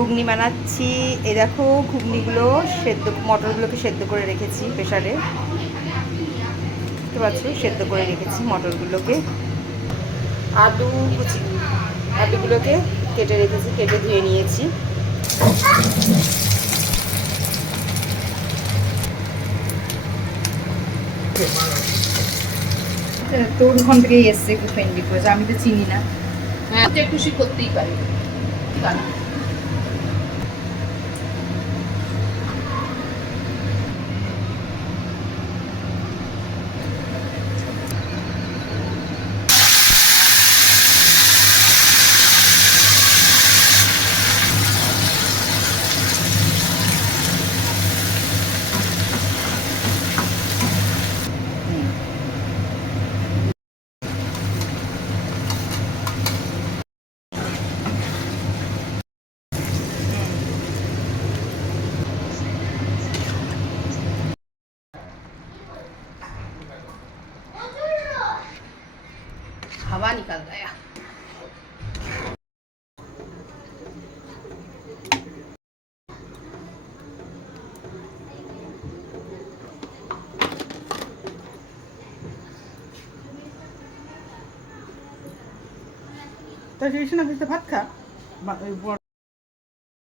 ঘুগনি বানাচ্ছি। এই দেখো ঘুগনিগুলো সেদ্ধ, মটরগুলোকে সেদ্ধ করে রেখেছি প্রেসারে, বুঝতে পারছো, সেদ্ধ করে রেখেছি মটরগুলোকে। আলু কুচি, আলুগুলোকে কেটে রেখেছি, কেটে ধুয়ে নিয়েছি। তোর ওখান থেকেই এসছে, একটু ফ্রেন্ডলি করেছে, আমি তো চিনি না। হ্যাঁ, খুশি করতেই পারি। हवा निकल गया। তা ভাত খা।